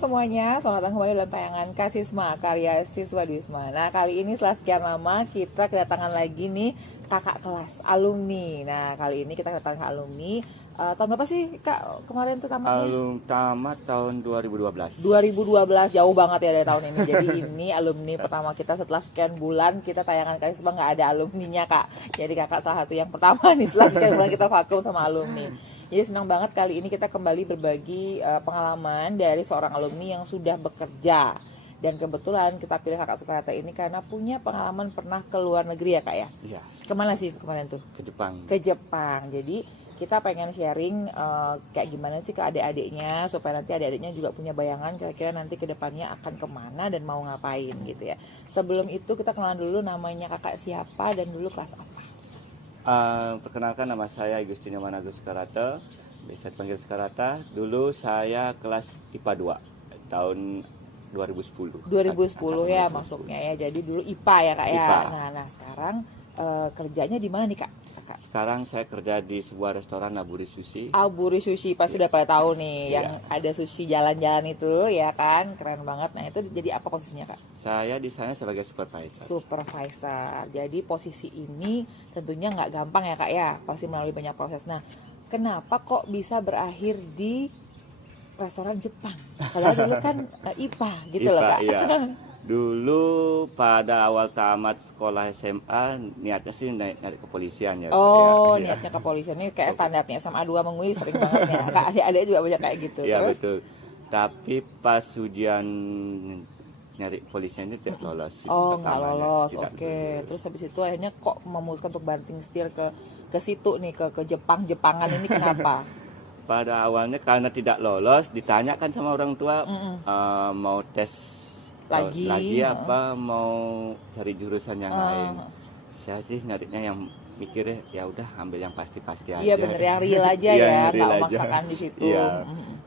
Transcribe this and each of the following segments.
semuanya, selamat datang kembali dalam tayangan Kasisma, karya siswa di Wisma. Nah, kali ini setelah sekian lama kita kedatangan lagi nih kakak kelas, alumni. Nah, kali ini kita kedatangan alumni. Tahun berapa sih Kak kemarin tuh tamatnya? Tamat tahun 2012. 2012, jauh banget ya dari tahun ini. Jadi ini alumni pertama kita setelah sekian bulan kita tayangan Kasisma nggak ada alumninya Kak. Jadi kakak salah satu yang pertama nih setelah sekian bulan kita vakum sama alumni. Jadi senang banget kali ini kita kembali berbagi pengalaman dari seorang alumni yang sudah bekerja. Dan kebetulan kita pilih kakak Sukarata ini karena punya pengalaman pernah ke luar negeri ya Kak ya? Iya. Kemana sih kemarin tuh? Ke Jepang. Ke Jepang. Jadi kita pengen sharing kayak gimana sih ke adik-adiknya supaya nanti adik-adiknya juga punya bayangan kira-kira nanti ke depannya akan kemana dan mau ngapain gitu ya. Sebelum itu kita kenalan dulu namanya kakak siapa dan dulu kelas apa? Perkenalkan, nama saya Agustinus Managus Sukarata, biasa dipanggil Sukarata. Dulu saya kelas IPA 2 tahun 2010. 2010 ya masuknya ya. Jadi dulu IPA ya Kak ya. IPA. Nah sekarang kerjanya di mana nih Kak? Sekarang saya kerja di sebuah restoran Aburi Sushi. Aburi Sushi pasti udah pada tahu nih yang Iya. ada sushi jalan-jalan itu ya kan, keren banget. Nah itu jadi apa posisinya Kak? Saya di sana sebagai supervisor. Supervisor. Jadi posisi ini tentunya nggak gampang ya Kak ya, pasti melalui banyak proses. Nah kenapa kok bisa berakhir di restoran Jepang? Kalau dulu kan IPA gitu loh IPA, Kak. iya. Dulu pada awal tamat sekolah SMA niatnya sih naik kepolisian ya. Oh, ya. niatnya kepolisian ini kayak standarnya SMA 2 mengui sering banget ya. Kak adik-adik juga banyak kayak gitu. Iya Terus betul. Tapi pas ujian nyari polisian ini tidak lolos. oh nggak pertamanya. lolos, Tidak oke. lulus. Terus habis itu akhirnya kok memutuskan untuk banting setir ke situ nih ke Jepangan ini kenapa? Pada awalnya karena tidak lolos, ditanyakan sama orang tua mau tes Lagi, apa mau cari jurusan yang lain. Saya sih nyarinya yang mikirnya ya udah ambil yang pasti-pasti aja. Iya bener, yang real aja Iya, ya, yang real nggak aja. memaksakan di situ. Iya.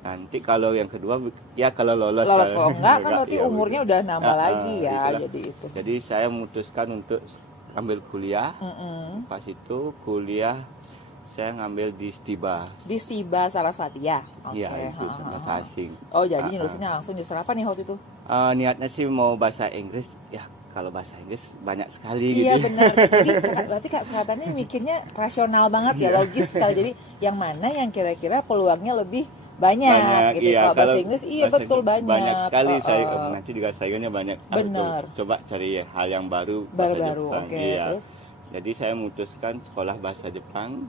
Nanti kalau yang kedua ya kalau lolos. Kalau enggak kan berarti ya umurnya begitu. udah nambah lagi ya, Itulah. jadi itu. Jadi saya memutuskan untuk ambil kuliah. Pas itu kuliah saya ngambil di Stiba. Di Stiba Sarasvati ya. Oke. Iya, itu bahasa asing. Oh jadi nulisnya langsung jurusan apa nih waktu itu? Niatnya sih mau bahasa Inggris. Ya kalau bahasa Inggris banyak sekali Iya gitu. benar. Jadi berarti Kak kelihatannya mikirnya rasional banget ya, logis sekali. Jadi yang mana yang kira-kira peluangnya lebih banyak gitu. Iya, Kalau bahasa Inggris iya bahasa betul Inggris banyak. banyak sekali. Saya nanti juga saingannya banyak. Benar. Coba cari hal yang baru. bahasa Baru-baru. Jepang. Oke. Iya. Terus Jadi saya memutuskan sekolah bahasa Jepang.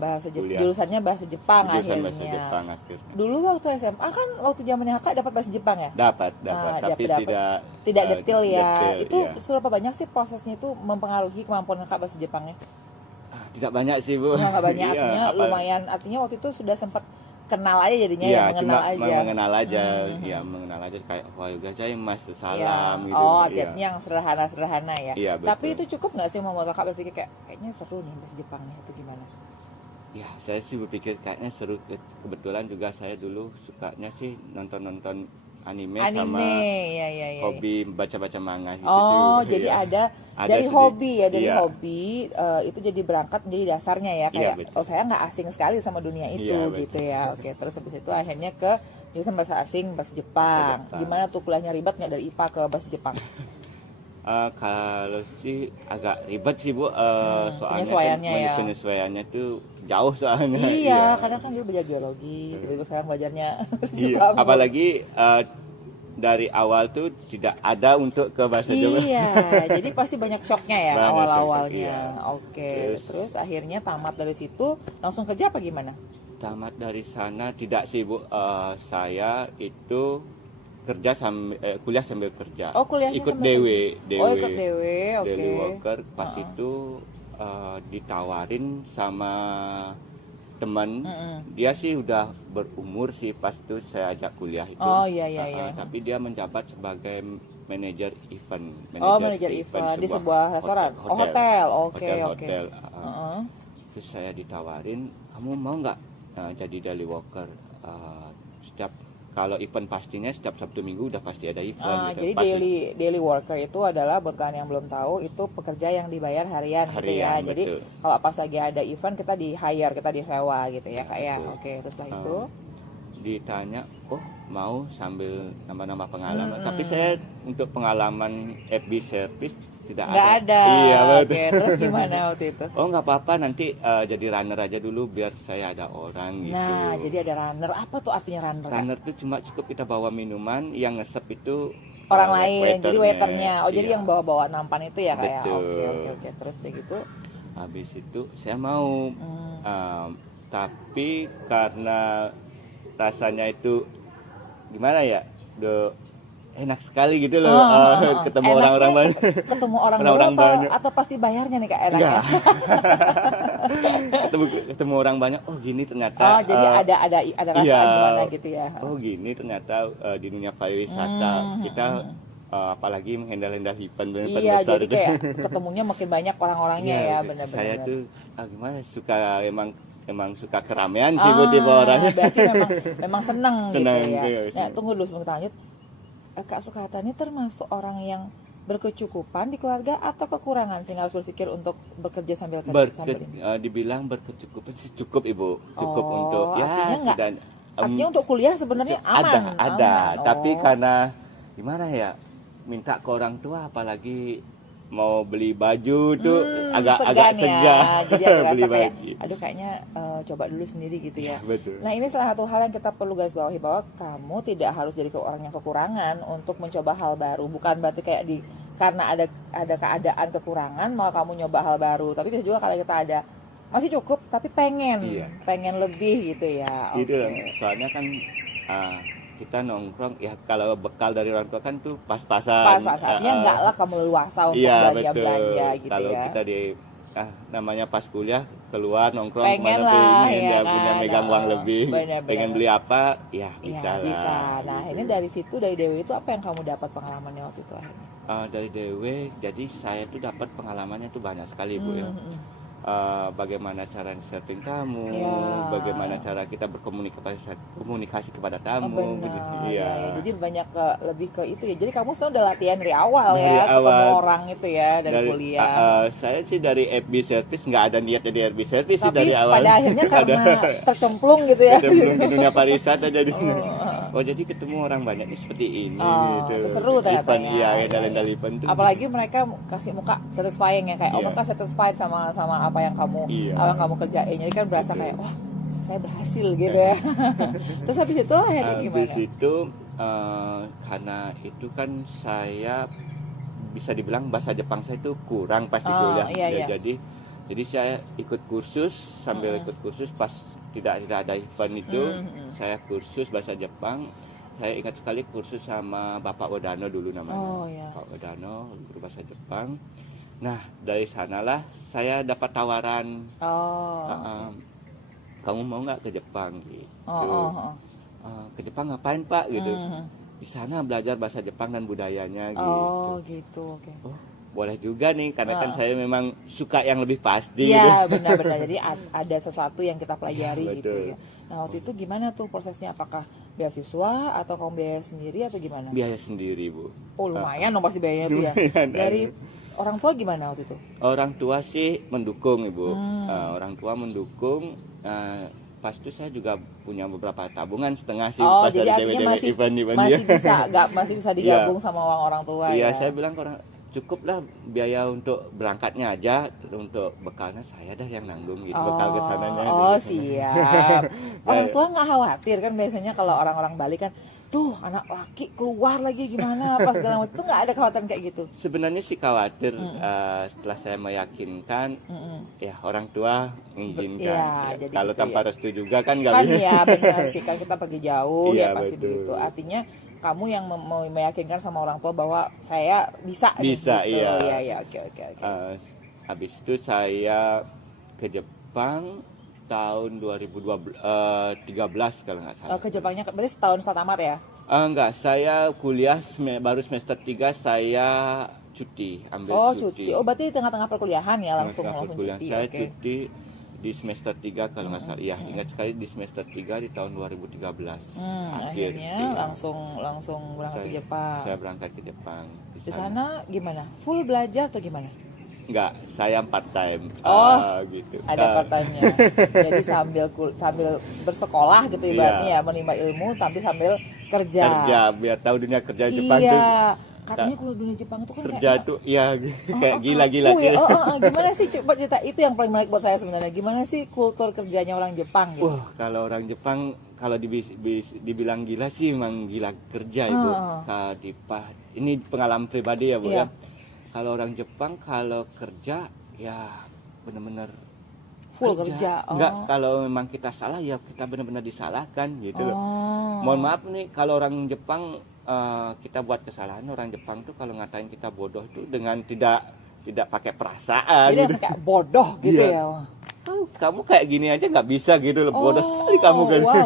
bahasa Jepang. kuliah. Jurusannya bahasa Jepang Jurusan akhirnya. bahasa Jepang akhirnya. Dulu waktu SMA kan waktu zamannya Kakak dapat bahasa Jepang ya? Dapat, Nah, tapi dapat. Tidak detail ya. detail, Itu iya. seberapa banyak sih prosesnya itu mempengaruhi kemampuan Kakak bahasa Jepangnya? Tidak banyak sih Bu. Nggak banyak, Iya, artinya lumayan. Artinya waktu itu sudah sempat kenal aja jadinya Iya, ya, mengenal cuma aja. mengenal aja. Iya, mengenal aja kayak wah juga saya Mas salam Iya. gitu. Oh, Iya. akhirnya yang sederhana-sederhana ya. Iya, Tapi betul. itu cukup nggak sih membuat Kakak berpikir kayaknya seru nih bahasa Jepang nih, itu gimana? Ya, saya sih berpikir kayaknya seru. Kebetulan juga saya dulu sukanya sih nonton anime sama Iya, iya, iya. hobi baca-baca manga gitu Oh, sih. jadi Iya. ada Ada dari sedikit. hobi ya, dari Iya. hobi itu jadi berangkat menjadi dasarnya ya, Iya, kayak betul. oh saya nggak asing sekali sama dunia itu Iya, betul. gitu ya. Oke, terus habis itu akhirnya ke jurusan bahasa asing, bahasa Jepang. Jepang. Gimana tuh kuliahnya, ribet nggak dari IPA ke bahasa Jepang? Kalau sih agak ribet sih Bu, soalnya penyesuaiannya ya. penyesuaiannya tuh jauh soalnya. Iya, karena kan dulu belajar biologi, tiba-tiba sekarang belajarnya Iya, Jepang. apalagi dari awal tuh tidak ada untuk ke bahasa Jawa. Iya, jadi pasti banyak shocknya ya Banyak awal-awalnya. shock, iya. Oke, Terus- terus akhirnya tamat dari situ langsung kerja apa gimana? Tamat dari sana tidak sih Bu, saya itu kerja sambil kuliah sambil kerja. Oh, kuliahnya ikut sambil DW. Oh, ikut DW, oke. Daily worker. Pas itu ditawarin sama teman. Dia sih udah berumur sih pas itu saya ajak kuliah itu. Oh, iya, iya, iya. Tapi dia menjabat sebagai manajer event. Oh, manajer event di sebuah restoran. Oh, hotel. Oke, oke. Hotel. Terus saya ditawarin, kamu mau nggak jadi daily worker? Setiap kalau event pastinya setiap Sabtu Minggu udah pasti ada event. Jadi daily worker itu adalah buat kalian yang belum tahu, itu pekerja yang dibayar harian gitu ya. Harian, Jadi betul. kalau pas lagi ada event kita di hire, kita disewa gitu ya Kak ya. Betul. Oke, terus setelah itu ditanya, oh mau sambil nambah-nambah pengalaman. Tapi saya untuk pengalaman FB service tidak Nggak ada. Iya betul. Oke, terus gimana waktu itu? Oh nggak apa-apa, nanti jadi runner aja dulu biar saya ada orang gitu. Nah, jadi ada runner. Apa tuh artinya runner? Kak? Runner tuh cuma cukup kita bawa minuman, yang ngesep itu Orang lain, jadi waiternya. Oh, jadi Iya. yang bawa-bawa nampan itu ya kayak. Betul. Oke. Terus udah gitu. Habis itu saya mau, tapi karena rasanya itu gimana ya, enak sekali gitu loh, ketemu Enaknya orang-orang banyak. Ketemu orang Orang-orang baru banyak. atau pasti bayarnya nih Kak enaknya? Enggak. ketemu orang banyak. Oh gini ternyata. Oh, jadi ada rasa iya. gimana gitu ya. Oh gini ternyata di dunia pariwisata kita apalagi menghandle-handle event besar. Iya, jadi kayak ketemunya makin banyak orang-orangnya Iya, ya, benar-benar. Saya tuh gimana suka emang suka keramaian sih bu tipe orangnya. Berarti memang seneng gitu Senang, ya. iya, Nah, senang. tunggu dulu sebelum kita lanjut. Kak Sukata ini termasuk orang yang berkecukupan di keluarga atau kekurangan sehingga harus berpikir untuk bekerja sambil kerja sambil ini? Dibilang berkecukupan sih cukup ibu, cukup untuk artinya nggak- sudah, artinya untuk kuliah sebenarnya aman. ada. aman. Tapi Oh. karena gimana ya, minta ke orang tua apalagi mau beli baju tuh agak segan ya. Jadi ada beli rasa kayak baju. aduh kayaknya coba dulu sendiri gitu ya. Betul. Nah, ini salah satu hal yang kita perlu garis bawahi bahwa kamu tidak harus jadi orang yang kekurangan untuk mencoba hal baru. Bukan berarti kayak karena ada keadaan kekurangan mau kamu nyoba hal baru. Tapi bisa juga kalau kita ada masih cukup tapi pengen lebih gitu ya. Gitu Oke. lah. Soalnya kan kita nongkrong ya, kalau bekal dari orang tua kan tuh pas-pasan. Pas-pasarnya enggak lah kamu leluasa untuk Iya belanja-belanja betul. gitu Kalau ya. kita namanya pas kuliah keluar nongkrong Pengen kemana lah, pengen ya ya punya kan? megang uang lebih, Benar-benar. pengen beli apa ya Iya, bisa lah. bisa. Nah, ini dari situ dari Dewi itu apa yang kamu dapat pengalamannya waktu itu akhirnya? Dari DW, jadi saya tuh dapat pengalamannya tuh banyak sekali bu ya. Bagaimana cara serving tamu, Ya. bagaimana cara kita berkomunikasi kepada tamu, Benar. gitu. Ya, Iya. jadi banyak lebih ke itu ya. Jadi kamu sebenarnya udah latihan dari awal Dari ya, ketemu awal. orang itu ya dari kuliah. Saya sih dari FB service nggak ada niat jadi FB service sih Tapi dari awal. pada akhirnya karena tercemplung gitu ya. Sebelum di dunia pariwisata jadi. Oh jadi ketemu orang banyak nih seperti ini. gitu. Seru ternyata Event, ya. iya, Iya, dalam event tuh. Apalagi mereka kasih muka satisfying ya kayak Iya. mereka satisfied sama apa yang kamu Iya. apa yang kamu kerjain. Jadi kan berasa Betul. kayak wah, saya berhasil gitu ya. Terus habis itu akhirnya gimana? Habis itu karena itu kan saya bisa dibilang bahasa Jepang saya itu kurang pas di kuliah. Iya, Ya, iya. jadi saya ikut kursus, sambil ikut kursus pas tidak ada event itu saya kursus bahasa Jepang. Saya ingat sekali kursus sama Bapak Odano dulu namanya. Oh, iya. Pak Odano guru bahasa Jepang. Nah dari sanalah saya dapat tawaran, kamu mau nggak ke Jepang gitu. Ke Jepang ngapain Pak gitu. Di sana belajar bahasa Jepang dan budayanya gitu. Oh gitu, oke. Oh, boleh juga nih karena kan saya memang suka yang lebih pasti Iya gitu. benar-benar. Jadi ada sesuatu yang kita pelajari Iya, gitu betul. ya. Nah waktu itu gimana tuh prosesnya? Apakah beasiswa atau kamu biaya sendiri atau gimana? Biaya sendiri Bu. Oh lumayan dong pasti biayanya tuh ya. Lumayan. Dari orang tua gimana waktu itu? Orang tua sih mendukung Ibu. Orang tua mendukung. Pas itu saya juga punya beberapa tabungan setengah sih Oh pas jadi dari artinya event-event masih dia. masih bisa digabung sama uang orang tua Iya, ya. saya bilang ke orang cukup lah biaya untuk berangkatnya aja, untuk bekalnya saya dah yang nanggung gitu, bekal ke sananya. Oh siap. Orang tua nggak khawatir kan biasanya kalau orang-orang Bali kan, duh anak laki keluar lagi gimana pas segala macam itu nggak ada kekhawatiran kayak gitu. Sebenarnya sih khawatir setelah saya meyakinkan, ya orang tua mengizinkan. Iya, Ya, jadi kalau gitu tanpa ya. restu juga kan nggak Kan bisa. ya benar sih kan kita pergi jauh ya Iya, pasti betul. begitu. Artinya kamu yang meyakinkan sama orang tua bahwa saya bisa nih, Bisa, gitu. iya. Iya oke. Habis itu saya ke Jepang tahun 2013 kalau nggak salah. Ke Jepangnya berarti setahun setelah tamat ya? Enggak, saya kuliah baru semester 3 saya cuti, ambil Oh cuti. cuti. Oh berarti tengah-tengah perkuliahan ya langsung Tengah perkuliahan. cuti. Saya Oke. cuti di semester 3 kalau nggak salah. Iya, ingat sekali di semester 3 di tahun 2013. Akhirnya Iya. langsung berangkat ke Saya- Jepang. Saya berangkat ke Jepang. Di sana gimana? Full belajar atau gimana? Enggak, saya part time. Oh, gitu. ada part-time-nya. Jadi sambil bersekolah gitu ibaratnya ya, menimba ilmu tapi sambil kerja. Kerja biar tahu dunia kerja Jepang Iya. tuh. Katanya kalau dunia Jepang itu kan Kerja kayak tuh ya kayak gila-gila kaku ya. gitu. Gimana sih, coba cerita, itu yang paling menarik buat saya sebenarnya. Gimana sih kultur kerjanya orang Jepang gitu? Wah, kalau orang Jepang kalau dibilang gila sih emang gila kerja Ibu. Ini pengalaman pribadi ya Bu Iya. ya. Kalau orang Jepang kalau kerja ya benar-benar Full kerja. Enggak, kalau memang kita salah ya kita benar-benar disalahkan gitu loh. Mohon maaf nih kalau orang Jepang kita buat kesalahan, orang Jepang tuh kalau ngatain kita bodoh itu dengan tidak pakai perasaan Jadi gitu. kayak bodoh gitu Iya. ya. Kamu kayak gini aja nggak bisa gitu loh, bodoh sekali kamu kan. Wow,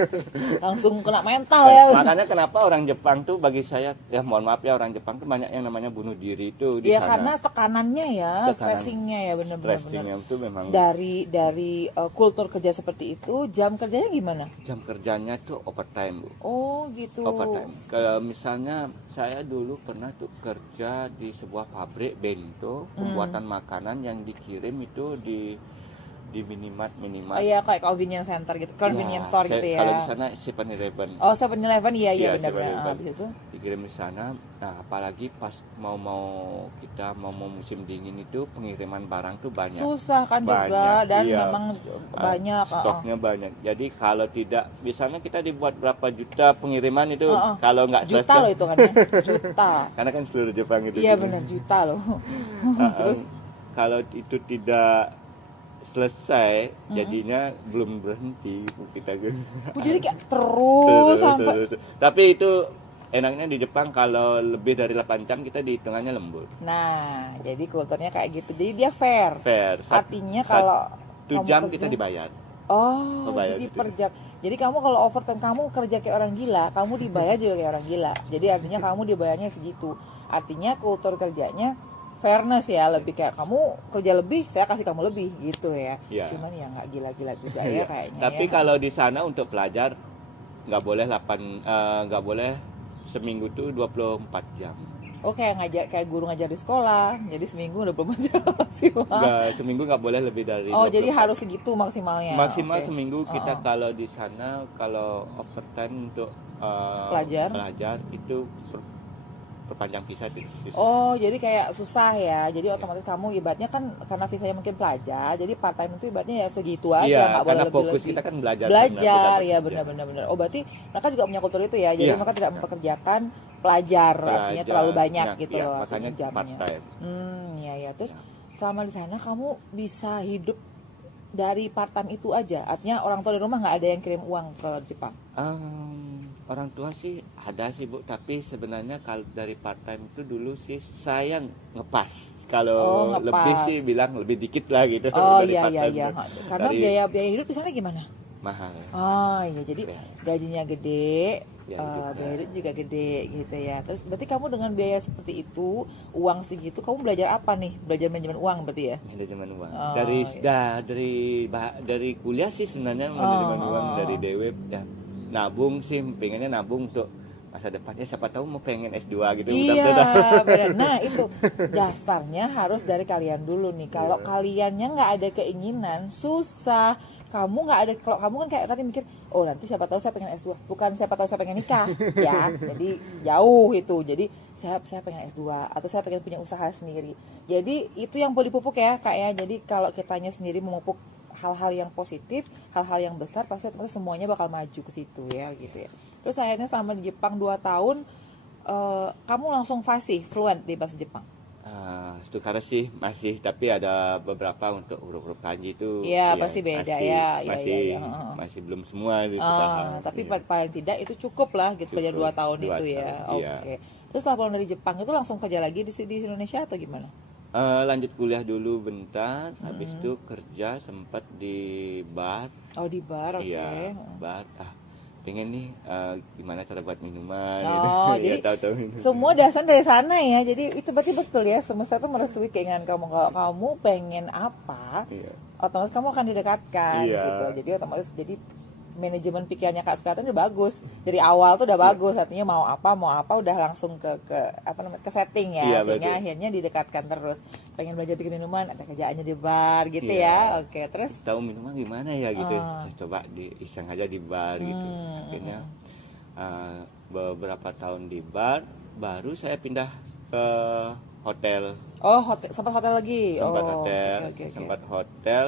oke. Langsung kena mental ya. Makanya kenapa orang Jepang tuh bagi saya ya mohon maaf ya, orang Jepang tuh banyak yang namanya bunuh diri itu di Iya, sana. karena tekanannya ya, Tekanan. stressingnya ya, benar-benar. Stressingnya itu memang Dari kultur kerja seperti itu, jam kerjanya gimana? jam kerjanya tuh overtime Bu. Oh gitu. Overtime. Kalau misalnya saya dulu pernah tuh kerja di sebuah pabrik bento pembuatan makanan yang dikirim itu di minimat. Oh iya, kayak convenience center gitu, convenience store gitu ya. Kalau di sana 7-Eleven. Oh, 7-Eleven, iya Iya, benar-benar. 7-Eleven. Habis itu Dikirim di sana. Nah, apalagi pas kita mau musim dingin itu pengiriman barang tuh banyak. susah kan juga, Banyak, dan iya. memang banyak. Stoknya banyak. Jadi kalau tidak, misalnya kita dibuat berapa juta pengiriman itu, kalau nggak Juta selesai, loh itu kan ya, juta. karena kan seluruh Jepang itu. Iya benar, juta loh. Terus Kalau itu tidak selesai, jadinya belum berhenti kita gitu. jadi kayak terus sampai. Tapi itu enaknya di Jepang kalau lebih dari 8 jam kita dihitungannya lembur. Nah, jadi kulturnya kayak gitu. Jadi dia fair. Fair. Artinya kalau 1 kamu jam kerja- kita dibayar. Oh, Bayar jadi gitu. per jam. Jadi kamu kalau overtime kamu kerja kayak orang gila, kamu dibayar juga kayak orang gila. Jadi artinya kamu dibayarnya segitu. Artinya kultur kerjanya fairness ya, lebih kayak kamu kerja lebih, saya kasih kamu lebih gitu ya. Iya. Cuman ya nggak gila-gila juga Iya. ya kayaknya. Tapi ya. kalau di sana untuk pelajar nggak boleh seminggu tuh 24 jam. Oh, kayak guru ngajar di sekolah. Jadi seminggu udah belum aja maksimal. Seminggu nggak boleh lebih dari Oh, 24. jadi harus segitu maksimalnya. Maksimal Oke. seminggu kita kalau di sana kalau overtime untuk Pelajar itu perpanjang visa di sisi. Oh, jadi kayak susah ya. Jadi otomatis kamu ibaratnya kan karena visanya mungkin pelajar, jadi part time itu ibaratnya ya segitu aja, Iya, nggak boleh karena lebih. fokus kita kan belajar. Belajar sebenarnya, ya, bukan benar. Oh, berarti mereka juga punya kultur itu ya. Jadi Iya. mereka tidak mempekerjakan pelajar, artinya terlalu banyak gitu iya, loh makanya artinya part jamnya. time. Iya. Terus selama di sana kamu bisa hidup dari part time itu aja. Artinya orang tua di rumah nggak ada yang kirim uang ke Jepang. Orang tua sih ada sih Bu, tapi sebenarnya kalau dari part time itu dulu sih saya ngepas. Kalau ngepas. lebih sih bilang lebih dikit lah gitu. Oh dari iya. part-time itu. Karena Dari biaya hidup di sana gimana? mahal. Oh iya, jadi Ya. gajinya gede, Ya, biaya hidup juga gede gitu ya. Terus berarti kamu dengan biaya seperti itu, uang segitu, kamu belajar apa nih? Belajar manajemen uang berarti ya? Manajemen uang. Oh, Dari kuliah sih sebenarnya manajemen uang dari DW ya. Nabung sih, pengennya nabung untuk masa depannya, siapa tahu mau pengen S2 gitu. Iya, benar. Nah itu dasarnya harus dari kalian dulu nih. Kalau kaliannya nggak ada keinginan, susah. Kamu nggak ada, kalau kamu kan kayak tadi mikir, oh nanti siapa tahu saya pengen S2, bukan siapa tahu saya pengen nikah, ya. Jadi jauh itu. Jadi saya pengen S2 atau saya pengen punya usaha sendiri. Jadi itu yang boleh dipupuk ya Kak ya. Jadi kalau kitanya sendiri memupuk hal-hal yang positif, hal-hal yang besar, pasti otomatis semuanya bakal maju ke situ ya gitu ya. Terus akhirnya selama di Jepang 2 tahun, kamu langsung fasih, fluent di bahasa Jepang? Sekarang sih masih, tapi ada beberapa untuk huruf-huruf kanji itu. Iya, pasti beda ya. Masih belum semua di Tapi paling tidak itu cukup lah gitu, belajar 2 tahun 2 itu ya. tahun, iya. Oke. Terus setelah pulang dari Jepang itu langsung kerja lagi di Indonesia atau gimana? Lanjut kuliah dulu bentar, habis itu kerja sempat di bar. Oh, di bar, oke. Iya, bar. Pengen nih gimana cara buat minuman Oh, gitu. jadi tahu semua dasar dari sana ya. Jadi itu berarti betul ya, semesta itu merestui keinginan kamu. Kalau kamu pengen apa, Iya. otomatis kamu akan didekatkan Iya. gitu. Jadi otomatis jadi manajemen pikirannya Kak Sukata udah bagus dari awal tuh udah bagus, artinya mau apa udah langsung ke apa namanya ke setting ya, Iya, sehingga betul. akhirnya didekatkan terus. Pengen belajar bikin minuman, ada kerjaannya di bar gitu Iya. ya. Oke, terus Tahu minuman gimana ya gitu, saya coba iseng aja di bar gitu. Akhirnya beberapa tahun di bar, baru saya pindah ke hotel. sempat hotel lagi. Sempat Oh, hotel, oke. sempat hotel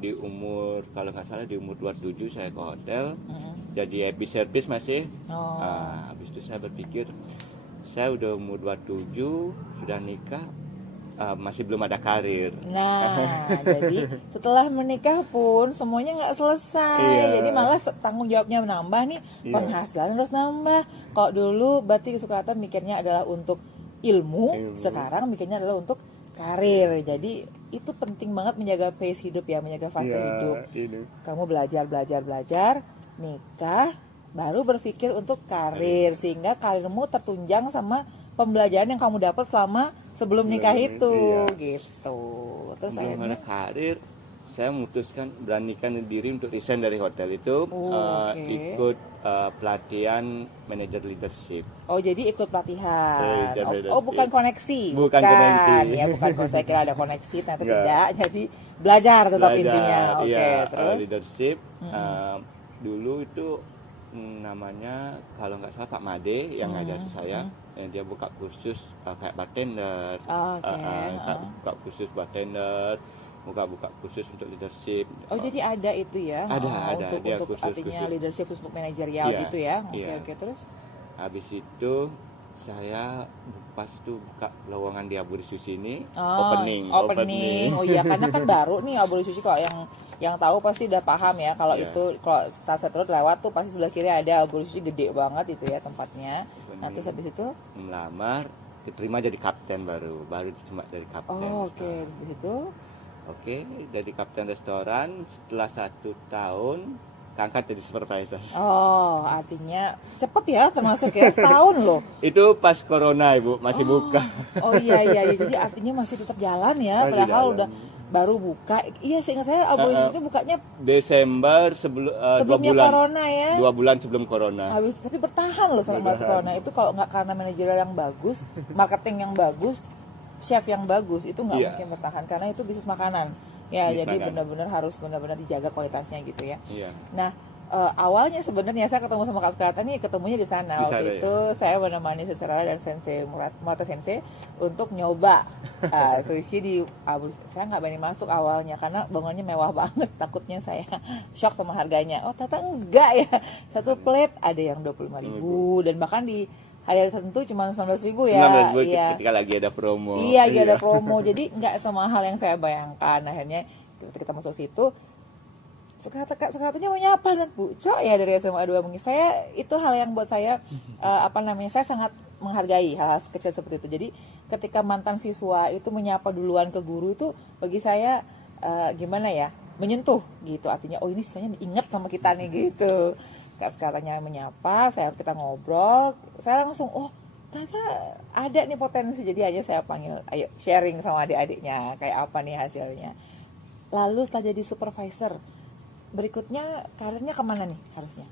di umur, kalau nggak salah di umur 27 saya ke hotel. Jadi happy service masih. Oh. Habis itu saya berpikir saya udah umur 27, sudah nikah, masih belum ada karir. Nah, jadi setelah menikah pun semuanya nggak selesai. Iya. Jadi malah tanggung jawabnya menambah nih, Iya. penghasilan harus nambah. Kalau dulu berarti Sukata mikirnya adalah untuk ilmu, sekarang mikirnya adalah untuk karir. Jadi itu penting banget menjaga pace hidup ya, menjaga fase hidup. Ini. Kamu belajar, nikah, baru berpikir untuk karir, sehingga karirmu tertunjang sama pembelajaran yang kamu dapat selama sebelum nikah itu, gitu. Terus Belum ada akhirnya, karir, saya memutuskan beranikan diri untuk resign dari hotel itu, oke. ikut pelatihan manajer leadership. Oh jadi ikut pelatihan. Jadi Oh bukan koneksi. Bukan koneksi. Ya bukan kalau saya kira ada koneksi, ternyata Enggak. tidak. Jadi belajar tetap Belajar, intinya. Oke, iya, terus. leadership. Dulu itu namanya kalau nggak salah Pak Made yang ngajar saya. Dia buka kursus kayak bartender, buka kursus bartender, buka kursus untuk leadership. Oh jadi ada itu ya? Ada, untuk dia untuk khusus. artinya leadership untuk manajerial Iya, gitu ya? iya. Oke terus? Habis itu saya pas tuh buka lowongan di Aburi Sushi ini, Oh, opening. Oh iya, karena kan baru nih Aburi Sushi, kok yang tahu pasti udah paham ya kalau Iya. itu, kalau Sunset Road lewat tuh pasti sebelah kiri ada Aburi Sushi, gede banget itu ya tempatnya. Nah, terus habis itu melamar, diterima jadi kapten baru diterima dari kapten. oh oke, terus habis itu Oke, dari kapten restoran setelah 1 tahun keangkat jadi supervisor. oh artinya cepet ya, termasuk ya setahun loh. Itu pas corona Ibu, masih buka. Oh iya, jadi artinya masih tetap jalan ya, Masih padahal jalan. udah baru buka. Iya, seingat saya Aburi Sushi itu bukanya Desember sebelumnya 2 bulan. corona ya. 2 bulan sebelum corona. Habis tapi bertahan loh selama corona itu, kalau nggak karena manajerial yang bagus, marketing yang bagus, chef yang bagus, itu nggak Iya. mungkin bertahan karena itu bisnis makanan ya. Bisnis Jadi makanan. benar-benar harus benar-benar dijaga kualitasnya gitu ya. Iya. Nah, awalnya sebenarnya saya ketemu sama Kak Sukata nih, ketemunya di sana. Di Waktu sana, itu saya menemani Sensei dan Sensei Murata Sensei untuk nyoba sushi di Aburi. Saya nggak berani masuk awalnya karena bangunannya mewah banget, takutnya saya shock sama harganya. Oh ternyata enggak ya, satu plate ada yang 25.000 dan bahkan di hari tertentu cuma 19.000 ya. 19.000 Iya. ketika lagi ada promo. Iya, lagi ada promo. Jadi nggak semahal yang saya bayangkan. Akhirnya ketika kita masuk situ, Sukatanya mau nyapa dan Bu Cok ya dari SMA 2 mungkin. Saya itu hal yang buat saya saya sangat menghargai hal-hal kecil seperti itu. Jadi ketika mantan siswa itu menyapa duluan ke guru itu bagi saya gimana ya? Menyentuh gitu. Artinya oh ini siswanya diingat sama kita nih gitu. Kak Sukatanya menyapa, kita ngobrol, saya langsung oh ternyata ada nih potensi. Jadi aja saya panggil, ayo sharing sama adik-adiknya kayak apa nih hasilnya. Lalu setelah jadi supervisor, berikutnya karirnya kemana nih harusnya?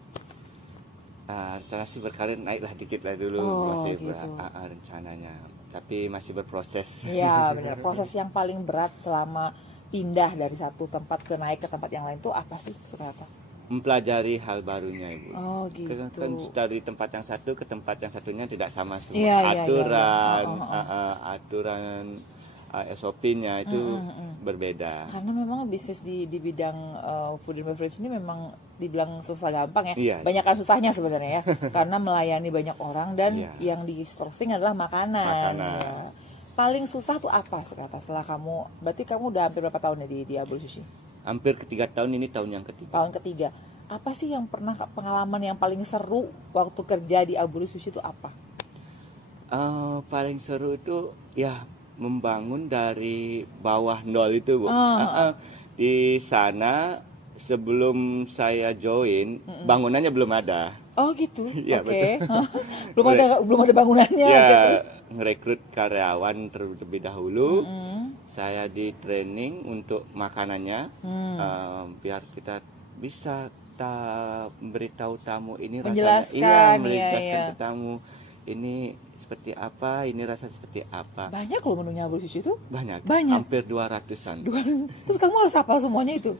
Rencana sih berkarir naiklah dikit lah dulu, masih gitu. rencananya, tapi masih berproses. Iya benar. Proses yang paling berat selama pindah dari satu tempat ke naik ke tempat yang lain tuh apa sih Sukata? Mempelajari hal barunya Ibu. Oh gitu. Kan dari tempat yang satu ke tempat yang satunya tidak sama semua. Iya, iya, aturan, iya. aturan SOP-nya itu berbeda. Karena memang bisnis di bidang food and beverage ini memang dibilang susah gampang ya. Iya. Banyak kan susahnya sebenarnya ya. Karena melayani banyak orang dan Iya. yang di serving adalah makanan. Makanan. Ya. Paling susah tuh apa Sukata setelah kamu, berarti kamu udah hampir berapa tahun ya di Aburi Sushi? Hampir ketiga tahun ini, tahun yang ketiga. Tahun ketiga. Apa sih yang pernah pengalaman yang paling seru waktu kerja di Aburi Sushi itu apa? Paling seru itu ya membangun dari bawah nol itu Bu. Di sana sebelum saya join bangunannya belum ada. Oh gitu. Iya, Oke. belum ada bangunannya. Ya, Oke, terus? ngerekrut karyawan terlebih dahulu. Saya di training untuk makanannya, biar kita bisa kita memberitahu tamu ini Menjelaskan, rasanya, menjelaskan iya. ke tamu ini seperti apa, ini rasa seperti apa. Banyak loh menunya Bu Susi itu. Banyak. Banyak. Hampir 200-an. Terus kamu harus hafal semuanya itu.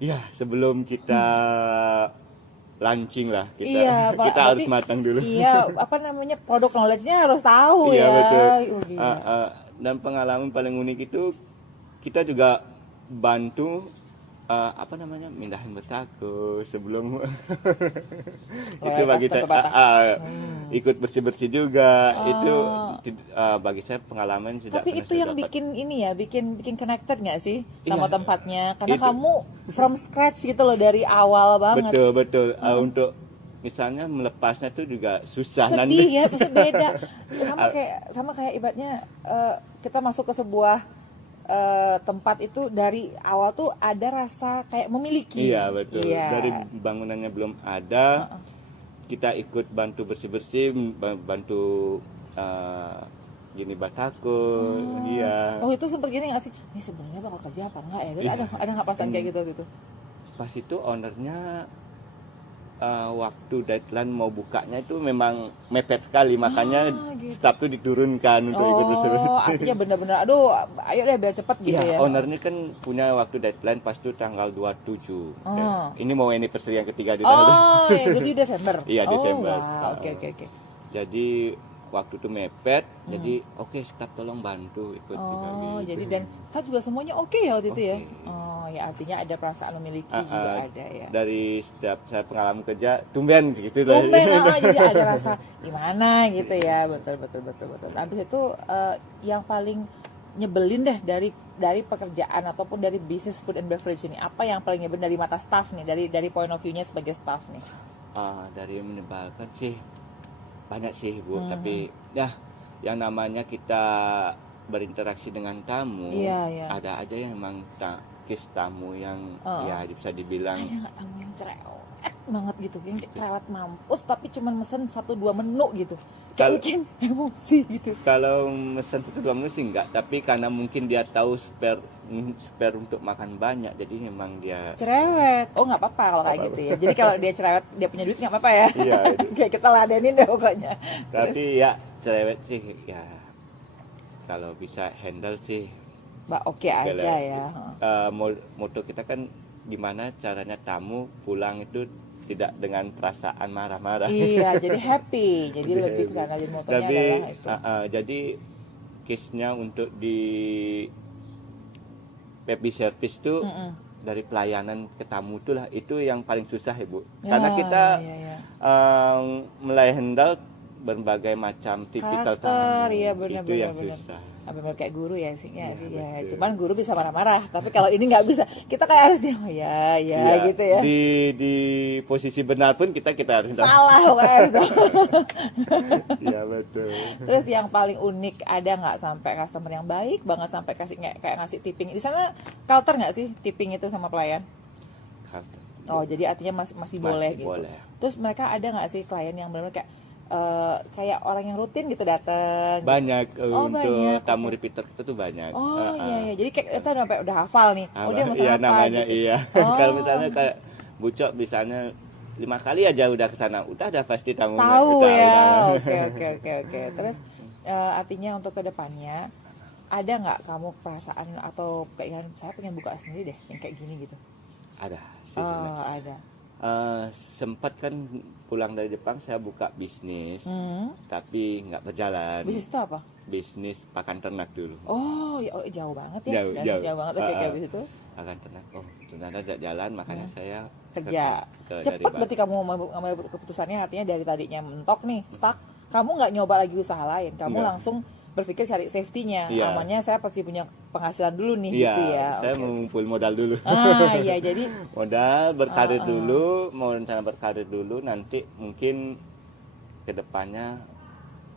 Iya, sebelum kita launching lah, kita Iya, kita harus berarti- matang dulu. Iya, apa namanya, produk knowledge-nya harus tahu Iya, ya. betul. Oh, gila. Dan pengalaman paling unik itu kita juga bantu apa namanya, mindahin betako sebelum itu bagi saya terbatas. ikut bersih-bersih juga. Itu bagi saya pengalaman sudah Tapi pernah itu saya yang dapat. bikin ini ya, bikin connected nggak sih sama Iya. tempatnya? Karena Itu. kamu from scratch gitu loh, dari awal banget. Betul. Untuk misalnya melepasnya itu juga susah Sedih ya, maksudnya beda. Sama kayak ibaratnya kita masuk ke sebuah tempat itu dari awal tuh ada rasa kayak memiliki. Iya, betul. Iya. Dari bangunannya belum ada, kita ikut bantu bersih-bersih, bantu gini batako. Iya. Oh, itu sempet gini nggak sih? Ini sebenarnya bakal kerja apa enggak ya? Gitu. Iya. Ada nggak pasan kayak gitu? Pas itu ownernya waktu deadline mau bukanya itu memang mepet sekali, makanya gitu. staff itu diturunkan untuk ikut bersih-bersih. Oh, artinya bener-bener, aduh, ayo deh biar cepet gitu ya. Iya, ownernya kan punya waktu deadline pas itu tanggal 27. Ini mau anniversary yang ketiga di Oh, ya, itu Desember. Iya, Desember. Oh, wow. Oke. Jadi waktu itu mepet, jadi oke, staff tolong bantu ikut juga Oh, gitu. jadi dan staff juga semuanya oke ya waktu itu ya. Oke. Oh, ya artinya ada perasaan memiliki juga ada ya. Dari setiap saya pengalaman kerja, tumben gitu lah. Tumben, jadi ada rasa gimana gitu ya. Betul. Habis itu yang paling nyebelin deh dari pekerjaan ataupun dari bisnis food and beverage ini, apa yang paling nyebelin dari mata staff nih, dari point of view-nya sebagai staff nih? Dari yang menyebalkan sih banyak sih Bu, tapi ya yang namanya kita berinteraksi dengan tamu, Iya. ada aja yang memang case tamu yang ya bisa dibilang Ada nggak tamu yang cerewet banget gitu, yang cerewet mampus tapi cuman mesen 1-2 menu gitu, kayak bikin emosi gitu. kalau mesen 1-2 menu sih enggak, tapi karena mungkin dia tahu spare untuk makan banyak, jadi memang dia Cerewet, oh nggak apa-apa kalau kayak gitu ya. Jadi kalau dia cerewet, dia punya duit nggak apa-apa ya. Iya, Kayak kita ladenin deh pokoknya. tapi ya cerewet sih ya, kalau bisa handle sih Mbak oke aja ya. moto kita kan gimana caranya tamu pulang itu tidak dengan perasaan marah-marah. Iya, jadi happy. Jadi lebih ke sana, jadi motonya Tapi adalah itu. jadi case-nya untuk di baby service tuh dari pelayanan ke tamu itulah itu yang paling susah ya Bu. Ya, Karena kita ya. mulai handle berbagai macam tipikal Karakter, tamu. iya Itu yang benar. susah. Benar kayak guru ya sih, ya sih ya. betul. Cuman guru bisa marah-marah, tapi kalau ini nggak bisa. Kita kayak harus diam, ya Iya, gitu ya. Di posisi benar pun kita harus Salah pokoknya harus. Iya betul. Terus yang paling unik, ada nggak sampai customer yang baik banget sampai kasih kayak ngasih tipping? Di sana culture nggak sih tipping itu sama pelayan? Oh, jadi artinya masih boleh gitu. Boleh. Terus mereka ada nggak sih klien yang benar-benar kayak orang yang rutin gitu datang? Banyak Oh, untuk banyak. tamu repeater itu tuh banyak. Oh iya. Jadi kayak kita udah hafal nih. Oh, dia masak Iya apa namanya gitu. iya. Oh. Kalau misalnya kayak Bucok misalnya 5 kali aja udah ke sana, udah ada pasti tamu. Tahu ya. nama. Oke. Terus artinya untuk kedepannya ada nggak kamu perasaan atau keinginan saya pengen buka sendiri deh yang kayak gini gitu? Ada. sih, sebenarnya. Oh, ada. Sempat kan pulang dari Jepang saya buka bisnis, tapi nggak berjalan. Bisnis itu apa? Bisnis pakan ternak dulu. Oh, jauh banget ya. Jauh banget. Oke, habis itu Pakan ternak. Oh, ternyata tidak jalan, makanya saya kerja. dari Cepet Bali. berarti kamu ngambil keputusannya, artinya dari tadinya mentok nih, stuck. Kamu nggak nyoba lagi usaha lain. Kamu Nggak. langsung berpikir cari safety-nya. Iya. Amannya saya pasti punya penghasilan dulu nih Iya, gitu ya. saya Oke. mengumpul modal dulu. Iya, jadi Modal berkarir dulu, mau rencana berkarir dulu, nanti mungkin kedepannya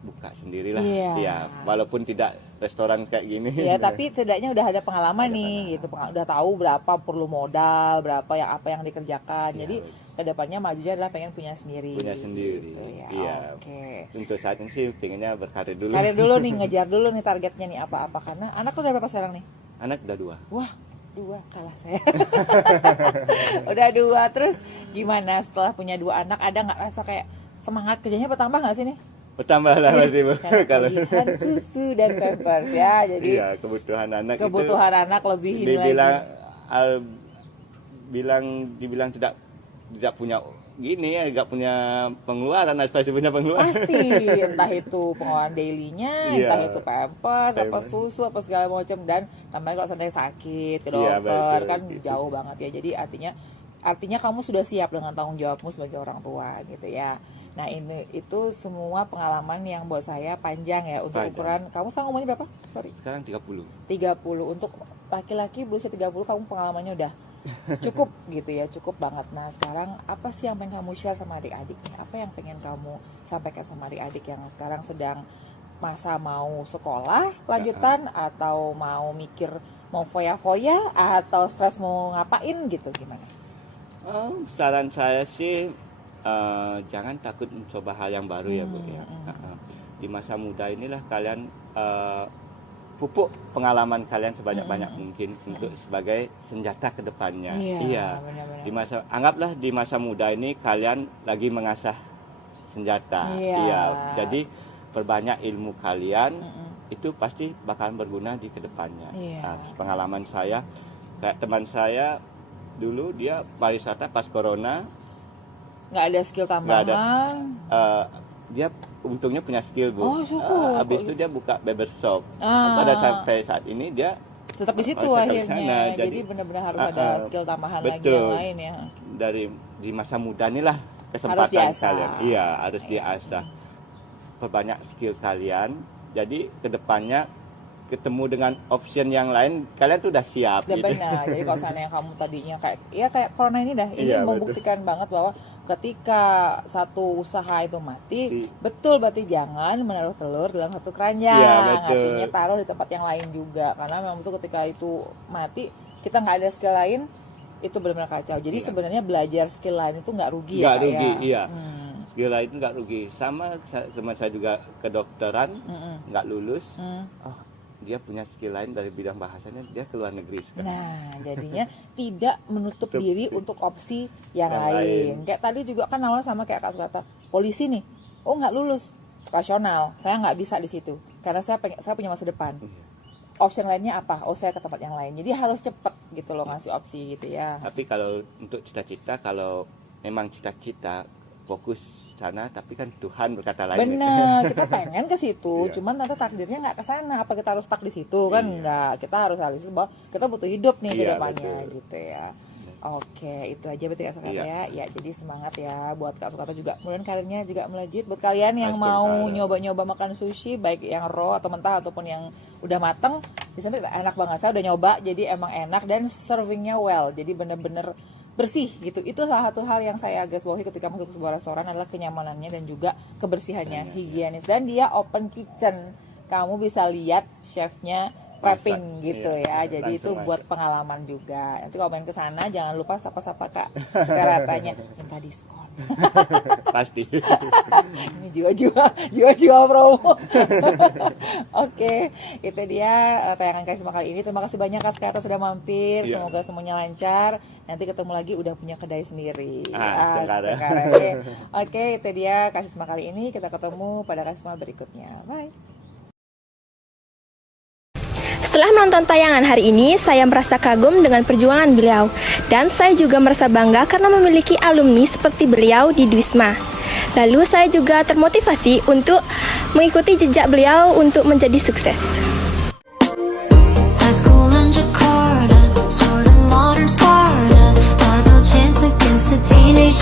buka sendirilah. Iya. Ya, walaupun tidak restoran kayak gini. ya tapi setidaknya udah ada pengalaman nih gitu. Udah tahu berapa perlu modal, berapa yang apa yang dikerjakan. Jadi kedepannya majunya adalah pengen punya sendiri. Punya sendiri. Gitu ya. Iya. Oke. Untuk saat ini sih pengennya berkarir dulu. Karir dulu nih, ngejar dulu nih targetnya nih apa-apa, karena anak udah berapa sekarang nih? Anak udah 2. Wah, 2 kalah saya. Udah 2. Terus Gimana setelah punya 2 anak, ada nggak rasa kayak semangat kerjanya bertambah nggak sih nih? Bertambah lah pasti Bu. Karena Kalau tagihan susu dan pampers ya, jadi iya, kebutuhan anak kebutuhan anak lebih itu ini lagi. Dibilang tidak punya gini ya, nggak punya pengeluaran, pasti punya pengeluaran. Pasti, entah itu pengeluaran dailynya, Iya. entah itu pampers, apa Pampers. susu, apa segala macam, dan tambah kalau sampai sakit ke Iya, dokter betul. kan jauh banget ya. Jadi artinya kamu sudah siap dengan tanggung jawabmu sebagai orang tua gitu ya. Nah itu semua pengalaman yang buat saya panjang ya untuk Panjang. ukuran. Kamu sekarang umurnya berapa? Sorry. Sekarang 30. 30. Untuk laki-laki berusia 30 kamu pengalamannya udah cukup gitu ya, cukup banget. Nah sekarang apa sih yang pengen kamu share sama adik-adik nih? Apa yang pengen kamu sampaikan sama adik-adik yang sekarang sedang masa mau sekolah lanjutan, atau mau mikir mau foya-foya, atau stres mau ngapain gitu, gimana? Saran saya sih jangan takut mencoba hal yang baru ya Bu ya. Di masa muda inilah kalian pupuk pengalaman kalian sebanyak-banyak mungkin untuk sebagai senjata ke depannya. Iya. Benar-benar. Anggaplah di masa muda ini kalian lagi mengasah senjata. Iya. Jadi perbanyak ilmu kalian, itu pasti bakalan berguna di kedepannya. Nah, pengalaman saya, kayak teman saya dulu dia pariwisata pas corona, Nggak ada skill tambahan. Nggak dia untungnya punya skill Bu. Oh, syukur. Habis itu dia buka barbershop. Ah. Pada sampai saat ini dia Tetap di situ tetap di akhirnya. sana. Jadi benar-benar harus ada skill tambahan lagi betul. yang lain ya. Di masa muda inilah kesempatan diasah. kalian. Iya, harus diasah. Perbanyak skill kalian. Jadi kedepannya ketemu dengan option yang lain, kalian tuh udah siap. Udah gitu. benar. Jadi kalau sana yang kamu tadinya kayak corona ini dah, ini Iya, membuktikan banget bahwa ketika satu usaha itu mati, Si- betul berarti jangan menaruh telur dalam satu keranjang. Iya, betul. Artinya taruh di tempat yang lain juga, karena memang betul ketika itu mati, kita nggak ada skill lain, itu benar-benar kacau. Jadi Iya. sebenarnya belajar skill lain itu nggak rugi Nggak ya, Kak, rugi, ya? iya. Skill lain itu nggak rugi. Sama teman saya juga kedokteran, nggak lulus. Oh, dia punya skill lain dari bidang bahasanya, dia ke luar negeri sekarang. Nah, jadinya tidak menutup Tutup. diri untuk opsi yang Yang lain. lain. Kayak tadi juga kan awalnya sama kayak Kak Sukata, polisi nih, oh nggak lulus, rasional, saya nggak bisa di situ, karena saya punya masa depan. Opsi lainnya apa? Oh saya ke tempat yang lain. Jadi harus cepet gitu loh ngasih opsi gitu ya. Tapi kalau untuk cita-cita, kalau memang cita-cita fokus sana, tapi kan Tuhan berkata lain. Bener, kita pengen ke situ, Iya. cuman ternyata takdirnya nggak ke sana. Apa kita harus stuck di situ kan? Iya. Nggak, kita harus realistis bahwa kita butuh hidup nih ke Iya, depannya betul. gitu ya. Oke, itu aja berarti Kak Sukata Iya. ya. Ya, jadi semangat ya buat Kak Sukata juga. Kemudian karirnya juga melejit. Buat kalian yang mau Astagfirullah. nyoba-nyoba makan sushi, baik yang raw atau mentah ataupun yang udah mateng, di sana enak banget. Saya udah nyoba, jadi emang enak dan servingnya well. Jadi bener-bener bersih gitu. Itu salah satu hal yang saya garis bawahi ketika masuk ke sebuah restoran adalah kenyamanannya dan juga kebersihannya, higienis, dan dia open kitchen. Kamu bisa lihat chefnya prepping Masak, gitu iya, ya. Jadi itu langsung buat pengalaman juga. Nanti kalau main ke sana jangan lupa sapa-sapa Kak Sekarang minta diskon. Pasti. Ini jiwa-jiwa promo. Oke, itu dia tayangan Karisma kali ini. Terima kasih banyak Kak Sekarang sudah mampir. Iya. Semoga semuanya lancar. Nanti ketemu lagi udah punya kedai sendiri. Sekarang. Oke, itu dia Karisma kali ini. Kita ketemu pada Karisma berikutnya. Bye. Setelah menonton tayangan hari ini, saya merasa kagum dengan perjuangan beliau. Dan saya juga merasa bangga karena memiliki alumni seperti beliau di Dwisma. Lalu saya juga termotivasi untuk mengikuti jejak beliau untuk menjadi sukses. High school in Jakarta, sort of modern Sparta, had no chance against the teenage